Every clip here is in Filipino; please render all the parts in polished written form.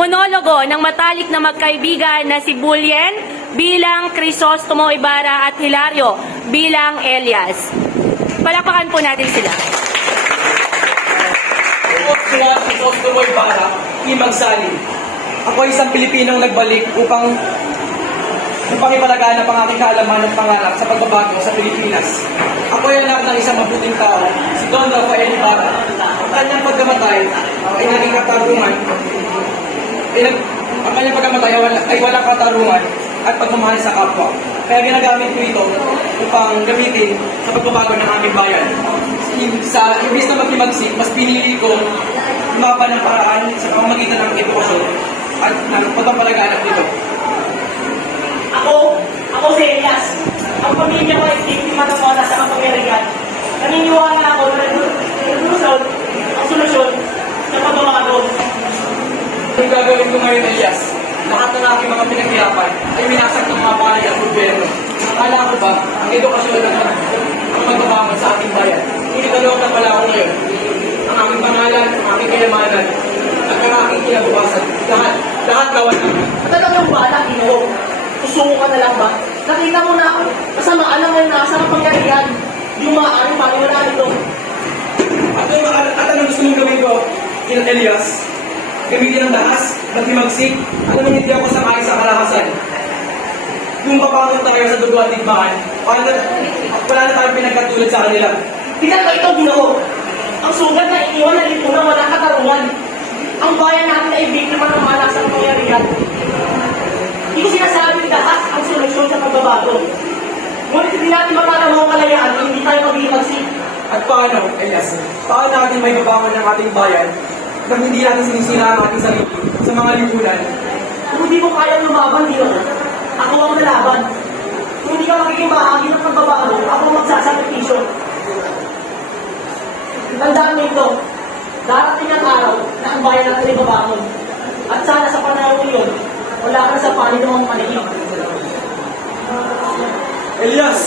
monologo ng matalik na magkaibigan na si Bulyen bilang Crisostomo Ibarra at Hilario bilang Elias. Palakpakan po natin sila. Ako sila Crisostomo Ibarra, Magsalin. Ako ay isang Pilipinong nagbalik upang ipalaganap ang aking kaalaman at pangarap sa pagbabago sa Pilipinas. Ako ay anak ng isang mabuting tao, si Don Rafael Ibarra. Ang kanyang pagkamatay ay naging katarungan. Ang kanyang pagkamatay ay walang katarungan at pagmamahal sa kapwa. Kaya ginagamit ko ito upang gamitin sa pagbabago ng aming bayan. Imbis na maghimagsik, mas pinili ko lumaban ng paraan sa pamamagitan ng edukasyon at ng pagpapalaganap nito. Ako si Elias. Ang pamilya ko ay biktima ng mga nasa kapangyarihan. Naniniwala ako na ang solusyon sa pagbabago. Ang gagawin ko ngayon, Elias, lahat ng aking mga pinaghirapan ay minasak ng mga palay at gobyerno. Akala ko ba, ang edukasyon ang magbabangon sa ating bayan? Initanong na pala ako ngayon. Ang aking pangalan, ang aking kayamanan, at ang aking kinabukasan. Lahat gawan namin. At talagang bahala, Ginoo. Susuko ka na lang ba? Nakita mo na ako. Kasamaan lang na nasa kapangyarihan. Yung maaaring paniwala nito. At ano gusto mong gawin ko, Elias? Gamitin ang dahas, maghimagsik, at anong hindi ako sangayon sa kalakasan. Kung papangon tayo sa dugo at digmaan, wala na tayong pinagkatulad sa kanila. Tingnan ka ito, Ginoo. Ang sugat na iniwan na lipunan wala katarungan. Ang bayan natin ay biktima ng mga nasa kapangyarihan. Hindi ko sinasabing dahas ang solusyon sa pagbabago. Ngunit hindi natin mapanaw ang kalayaan kung hindi tayo maghimagsik. At paano, Elias? Paano natin may babangon ng ating bayan nang hindi natin sinisira ang ating sarili sa mga lipunan? Kung hindi mo kayang lumaban, Ginoo, ako ang lalaban. Kung hindi ka magiging bahagi ng pagbabago, ako ang magsasakripisyo. Tandaan mo ito, darating ang araw na ang bayan natin ay babangon. At sana sa panahon yun, wala ka na sa panig ng mga paniging. Elias!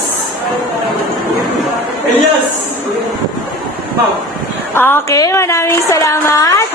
Elias! Ma'am, Okay, maraming salamat.